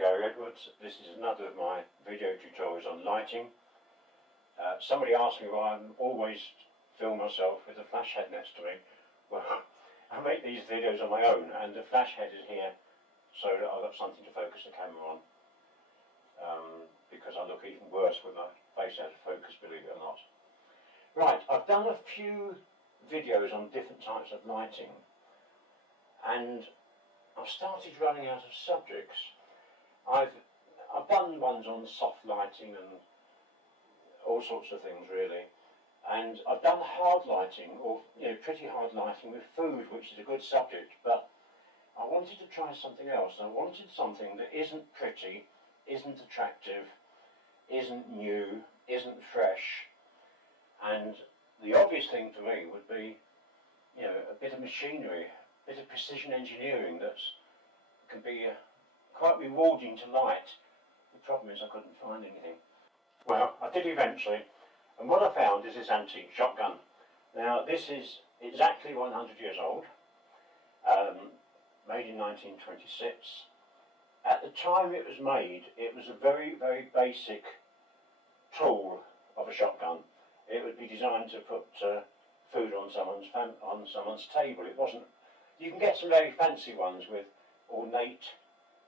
Garry Edwards. This is another of my video tutorials on lighting. Somebody asked me why I always film myself with a flash head next to me. Well, I make these videos on my own, and the flash head is here so that I've got something to focus the camera on. Because I look even worse with my face out of focus, believe it or not. Right, I've done a few videos on different types of lighting, and I've started running out of subjects. I've done ones on soft lighting and all sorts of things really, and I've done hard lighting, or pretty hard lighting with food, which is a good subject, but I wanted to try something else. I wanted something that isn't pretty, isn't attractive, isn't new, isn't fresh, and the obvious thing for me would be a bit of machinery, a bit of precision engineering that can be quite rewarding to light. The problem is I couldn't find anything. Well, I did eventually, and what I found is this antique shotgun. Now this is exactly 100 years old, made in 1926. At the time it was made, it was a very, very basic tool of a shotgun. It would be designed to put food on someone's table. It wasn't. You can get some very fancy ones with ornate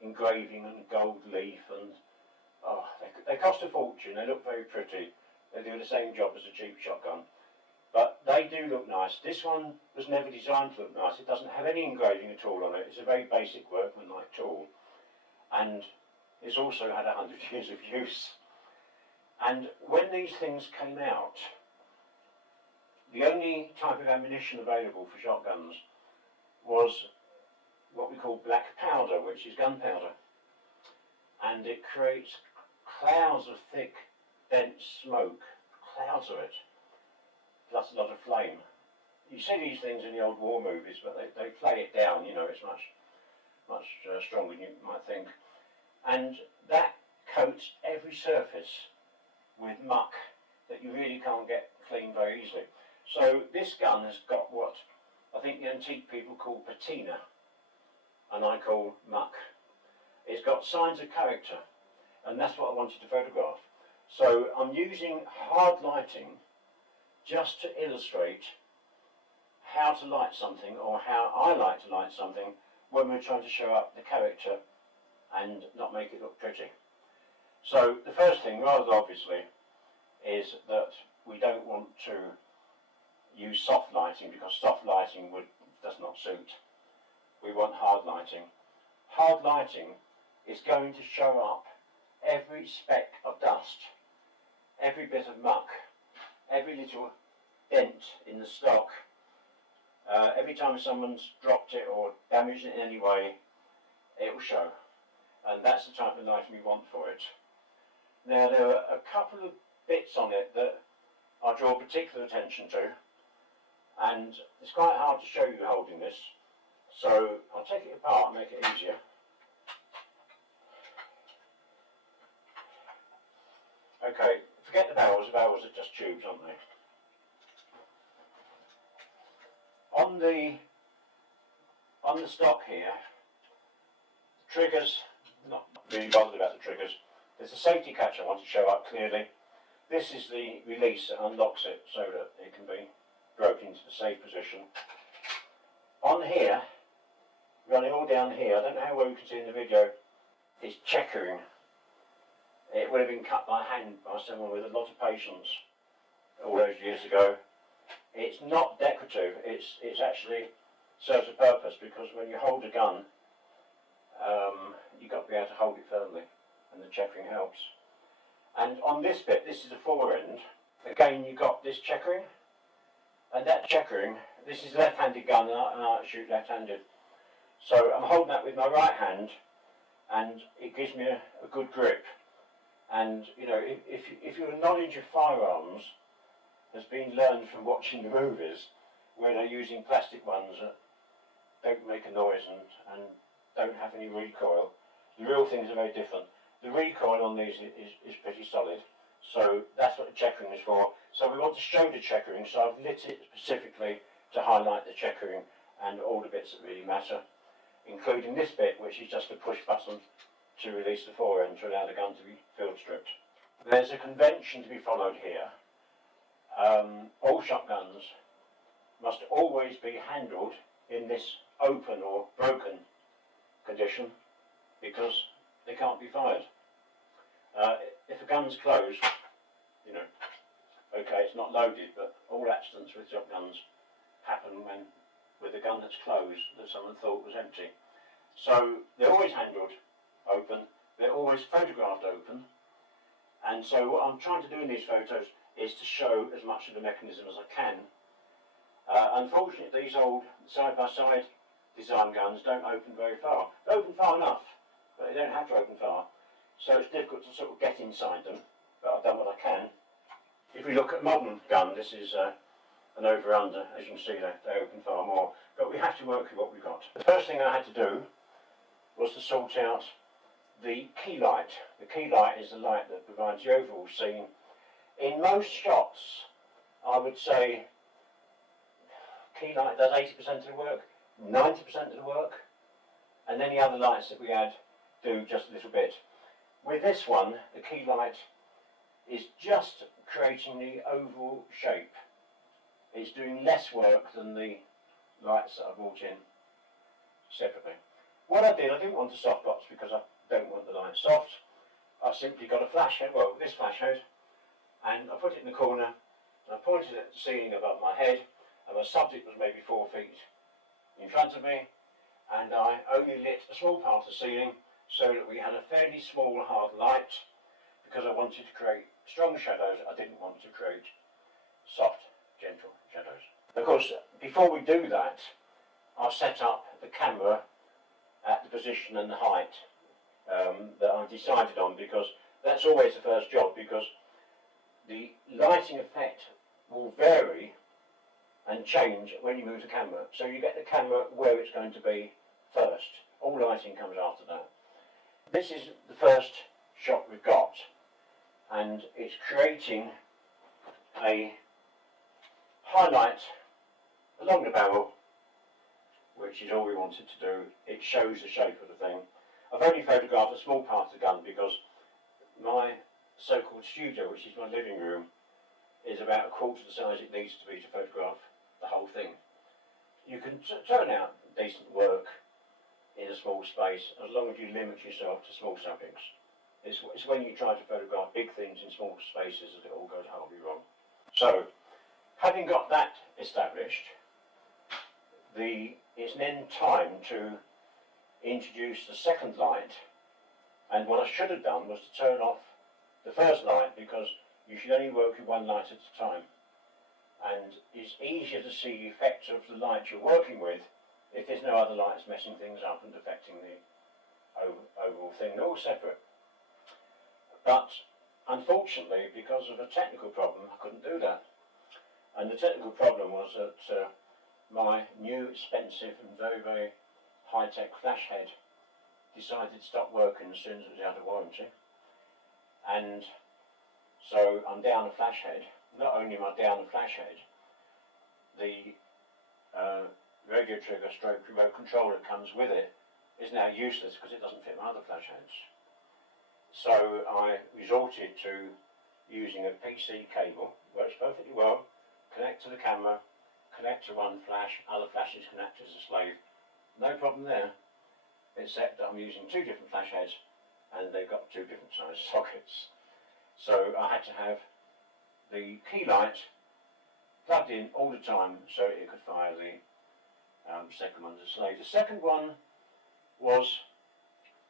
engraving and gold leaf, and they cost a fortune. They look very pretty. They do the same job as a cheap shotgun, but they do look nice. This one was never designed to look nice. It doesn't have any engraving at all on it. It's a very basic workmanlike tool, and it's also had 100 years of use. And when these things came out, the only type of ammunition available for shotguns was what we call black powder, which is gunpowder, and it creates clouds of thick, dense smoke, clouds of it, plus a lot of flame. You see these things in the old war movies, but they play it down. It's much stronger than you might think, and that coats every surface with muck that you really can't get clean very easily. So this gun has got what I think the antique people call patina, and I call muck. It's got signs of character, and that's what I wanted to photograph. So I'm using hard lighting just to illustrate how to light something, or how I like to light something when we're trying to show up the character and not make it look pretty. So the first thing, rather obviously, is that we don't want to use soft lighting, because soft lighting does not suit. We want hard lighting. Hard lighting is going to show up every speck of dust, every bit of muck, every little dent in the stock, every time someone's dropped it or damaged it in any way, it will show. And that's the type of lighting we want for it. Now there are a couple of bits on it that I draw particular attention to, and it's quite hard to show you holding this, so I'll take it apart and make it easier. Okay, forget the barrels are just tubes, aren't they? On the stock here, the triggers, not really bothered about the triggers. There's a safety catch I want to show up clearly. This is the release that unlocks it so that it can be broken into the safe position. On here, running all down here, I don't know how well you can see in the video, is checkering. It would have been cut by hand by someone with a lot of patience all those years ago. It's not decorative, it's actually serves a purpose, because when you hold a gun, you've got to be able to hold it firmly, and the checkering helps. And on this bit, this is the fore end, again you've got this checkering, and that checkering, this is a left-handed gun, and I shoot left-handed. So I'm holding that with my right hand, and it gives me a good grip. And if your knowledge of firearms has been learned from watching the movies, where they're using plastic ones that don't make a noise and don't have any recoil, the real things are very different. The recoil on these is pretty solid, so that's what the checkering is for. So we want to show the checkering, so I've lit it specifically to highlight the checkering and all the bits that really matter, including this bit, which is just a push button to release the forend to allow the gun to be field stripped. There's a convention to be followed here. All shotguns must always be handled in this open or broken condition because they can't be fired. If a gun's closed, you know, okay, it's not loaded, but all accidents with shotguns happen when with a gun that's closed that someone thought was empty. So they're always handled open, they're always photographed open, and so what I'm trying to do in these photos is to show as much of the mechanism as I can. Unfortunately, these old side-by-side design guns don't open very far. They open far enough, but they don't have to open far. So it's difficult to sort of get inside them, but I've done what I can. If we look at modern gun, this is an over-under. As you can see, they open far more. But we have to work with what we've got. The first thing I had to do was to sort out the key light. The key light is the light that provides the overall scene. In most shots, I would say key light does 80% of the work, 90% of the work, and any other lights that we add do just a little bit. With this one, the key light is just creating the overall shape. It's doing less work than the lights that I brought in separately. What I did, I didn't want a softbox because I don't want the light soft. I simply got a flash head, well, this flash head, and I put it in the corner, and I pointed at the ceiling above my head, and my subject was maybe 4 feet in front of me, and I only lit a small part of the ceiling so that we had a fairly small hard light, because I wanted to create strong shadows. I didn't want to create soft, gentle shadows. Of course, before we do that, I'll set up the camera at the position and the height that I've decided on, because that's always the first job, because the lighting effect will vary and change when you move the camera. So you get the camera where it's going to be first. All lighting comes after that. This is the first shot we've got, and it's creating a highlight along the barrel, which is all we wanted to do. It shows the shape of the thing. I've only photographed a small part of the gun because my so-called studio, which is my living room, is about a quarter the size it needs to be to photograph the whole thing. You can turn out decent work in a small space as long as you limit yourself to small subjects. It's when you try to photograph big things in small spaces that it all goes horribly wrong. So, having got that established, it's then time to introduce the second light, and what I should have done was to turn off the first light, because you should only work with one light at a time, and it's easier to see the effect of the light you're working with if there's no other lights messing things up and affecting the overall thing. They're all separate. But unfortunately, because of a technical problem, I couldn't do that. And the technical problem was that my new expensive and very, very high-tech flash head decided to stop working as soon as it was out of warranty. And so I'm down a flash head. Not only am I down a flash head, the radio trigger stroke remote control that comes with it is now useless because it doesn't fit my other flash heads. So I resorted to using a PC cable, works perfectly well, connect to the camera, connect to one flash, other flashes connect as a slave. No problem there, except that I'm using two different flash heads and they've got two different size sockets. So I had to have the key light plugged in all the time so it could fire the second one as a slave. The second one was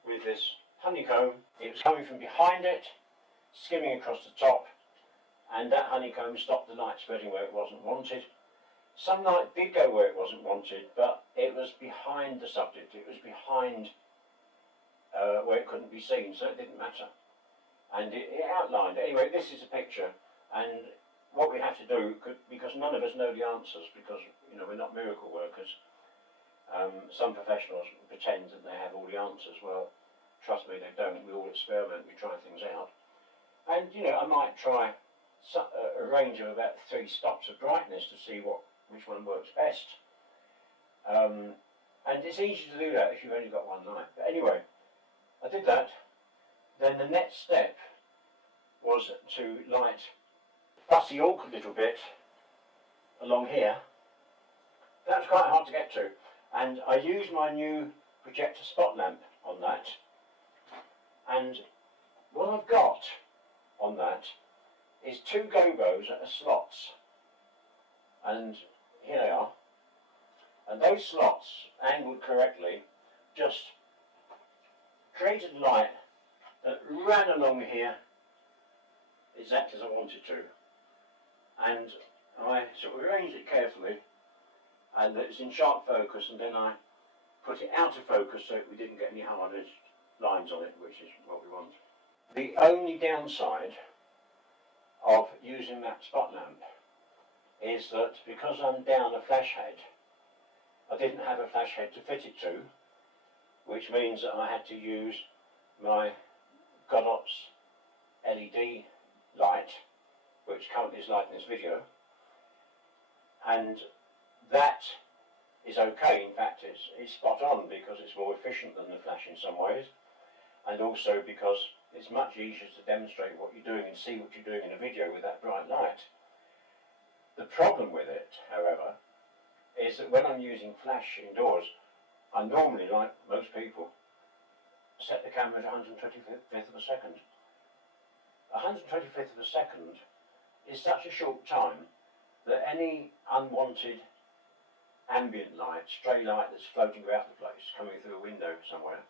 with this honeycomb. It was coming from behind it, skimming across the top, and that honeycomb stopped the light spreading where it wasn't wanted. Some light did go where it wasn't wanted, but it was behind the subject. It was behind where it couldn't be seen, so it didn't matter. And it outlined. Anyway, this is a picture, and what we have to do, because none of us know the answers, because we're not miracle workers. Some professionals pretend that they have all the answers. Well, trust me, they don't. We all experiment, we try things out. And I might try a range of about 3 stops of brightness to see which one works best. And it's easy to do that if you've only got one light. But anyway, I did that. Then the next step was to light a fussy awkward little bit along here. That's quite hard to get to, and I used my new projector spot lamp on that, and what I've got on that is two gobos that are slots, and here they are, and those slots, angled correctly, just created light that ran along here exactly as I wanted to, and I sort of arranged it carefully, and it's in sharp focus, and then I put it out of focus so we didn't get any hard-edged lines on it, which is what we want. The only downside of using that spot lamp is that because I'm down a flash head, I didn't have a flash head to fit it to, which means that I had to use my Godot's LED light, which currently is lighting this video, and that is okay. In fact, it's spot on because it's more efficient than the flash in some ways, and also because it's much easier to demonstrate what you're doing and see what you're doing in a video with that bright light. The problem with it, however, is that when I'm using flash indoors, I normally, like most people, set the camera at 125th of a second. 125th of a second is such a short time that any unwanted ambient light, stray light that's floating about the place, coming through a window somewhere,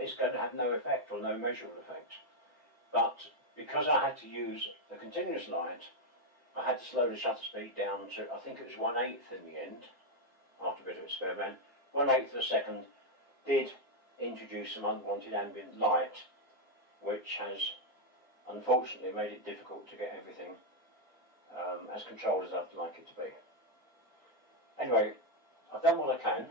is going to have no effect or no measurable effect. But because I had to use the continuous light, I had to slow the shutter speed down to, I think it was 1/8 in the end, after a bit of experiment. 1/8 of a second did introduce some unwanted ambient light, which has unfortunately made it difficult to get everything as controlled as I'd like it to be. Anyway, I've done what I can.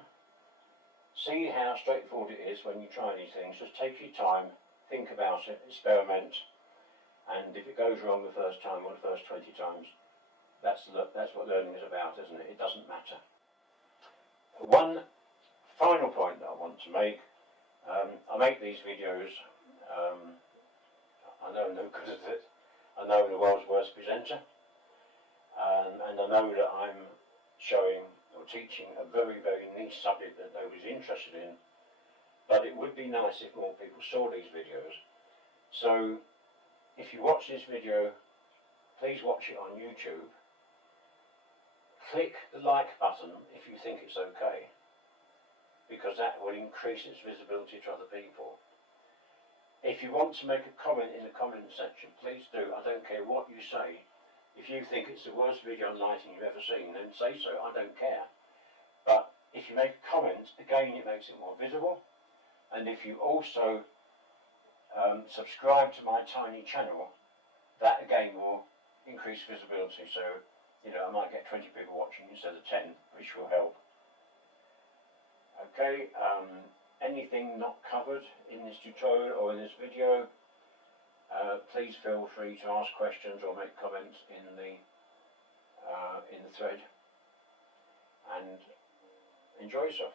See how straightforward it is when you try these things. Just take your time, think about it, experiment, and if it goes wrong the first time or the first 20 times, that's what learning is about, isn't it? It doesn't matter. One final point that I want to make, I make these videos, I know I'm no good at it, I know I'm the world's worst presenter, and I know that I'm showing or teaching a very, very niche subject that nobody's interested in, but it would be nice if more people saw these videos. So if you watch this video, please watch it on YouTube. Click the like button if you think it's okay, because that will increase its visibility to other people. If you want to make a comment in the comment section, please do. I don't care what you say. If you think it's the worst video on lighting you've ever seen, then say so, I don't care. But if you make a comment, again, it makes it more visible. And if you also subscribe to my tiny channel, that again will increase visibility. So, you know, I might get 20 people watching instead of 10, which will help. Okay, anything not covered in this tutorial or in this video, please feel free to ask questions or make comments in the thread, and enjoy yourself.